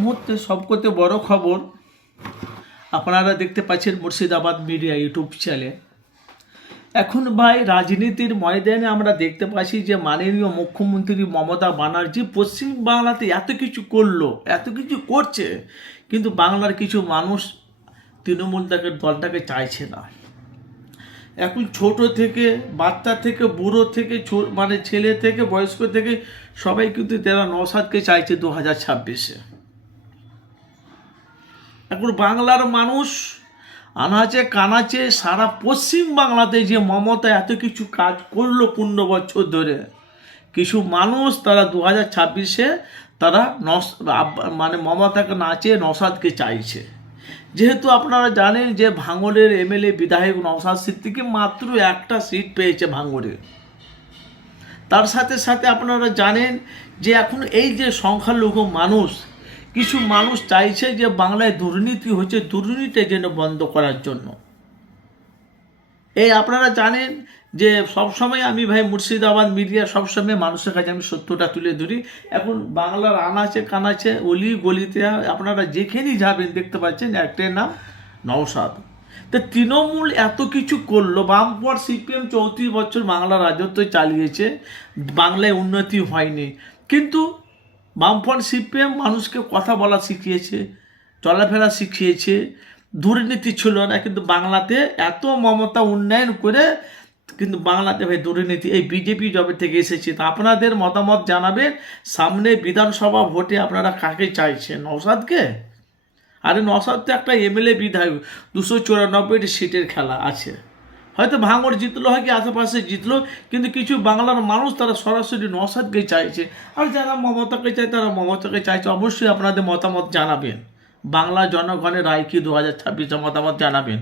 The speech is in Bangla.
মুহূর্তে সবকথে বড় খবর আপনারা দেখতে পাচ্ছেন মুর্শিদাবাদ মিডিয়া ইউটিউব চ্যানেলে। এখন ভাই রাজনীতির ময়দানে আমরা দেখতে পাচ্ছি যে মাননীয় মুখ্যমন্ত্রী মমতা ব্যানার্জি পশ্চিম বাংলাতে এত কিছু করলো, এত কিছু করছে, কিন্তু বাংলার কিছু মানুষ তৃণমূল দলটাকে চাইছে না। এখন ছোট থেকে বাচ্চা থেকে বুড়ো থেকে মানে ছেলে থেকে বয়স্ক থেকে সবাই কিন্তু তারা নওশাদকে চাইছে 2026-এ। এখন বাংলার মানুষ আনাচে কানাচে সারা পশ্চিম বাংলাতে যে মমতা এত কিছু কাজ করলো 15 বছর ধরে, কিছু মানুষ তারা 2026-এ তারা মানে মমতাকে নাচে নওশাদকে চাইছে। যেহেতু আপনারা জানেন যে ভাঙড়ের এমএলএ বিধায়ক নওশাদ সিদ্দিকী মাত্র একটা সিট পেয়েছে ভাঙড়ে। তার সাথে সাথে আপনারা জানেন যে এখন এই যে সংখ্যালঘু মানুষ, কিছু মানুষ চাইছে যে বাংলায় দুর্নীতি হচ্ছে, দুর্নীতি যেন বন্ধ করার জন্য। এই আপনারা জানেন যে সবসময় আমি ভাই মুর্শিদাবাদ মিডিয়া সবসময় মানুষের কাছে আমি সত্যটা তুলে ধরি। এখন বাংলার আনাচে কানাচে অলি গলিতে আপনারা যেখানেই যাবেন দেখতে পাচ্ছেন একটাই নাম নওশাদ। তো তৃণমূল এত কিছু করলো, বামপন্থী সিপিএম 34 বছর বাংলা রাজত্ব চালিয়েছে, বাংলায় উন্নতি হয়নি, কিন্তু বামপন্থী সিপিএম মানুষকে কথা বলা শিখিয়েছে, চলাফেরা শিখিয়েছে, দুর্নীতি ছিল না। কিন্তু বাংলাতে এত মমতা উন্নয়ন করে কিন্তু বাংলাতে ভাই দুর্নীতি, এই বিজেপি জবে থেকে এসেছে। তা আপনাদের মতামত জানাবেন, সামনে বিধানসভা ভোটে আপনারা কাকে চাইছেন, নওশাদকে? আরে নওশাদ তো একটা এমএলএ বিধায়ক, 294 সিটের খেলা আছে, হয়তো ভাঙড় জিতলো, হয় কি আশেপাশে জিতলো, কিন্তু কিছু বাংলার মানুষ তারা সরাসরি নওশাদকে চাইছে। আর যারা মমতাকে চায় তারা মমতাকে চাইছে। অবশ্যই আপনাদের মতামত জানাবেন। বাংলা জনগণের রায় কি 2026-এ মতামত জানাবেন।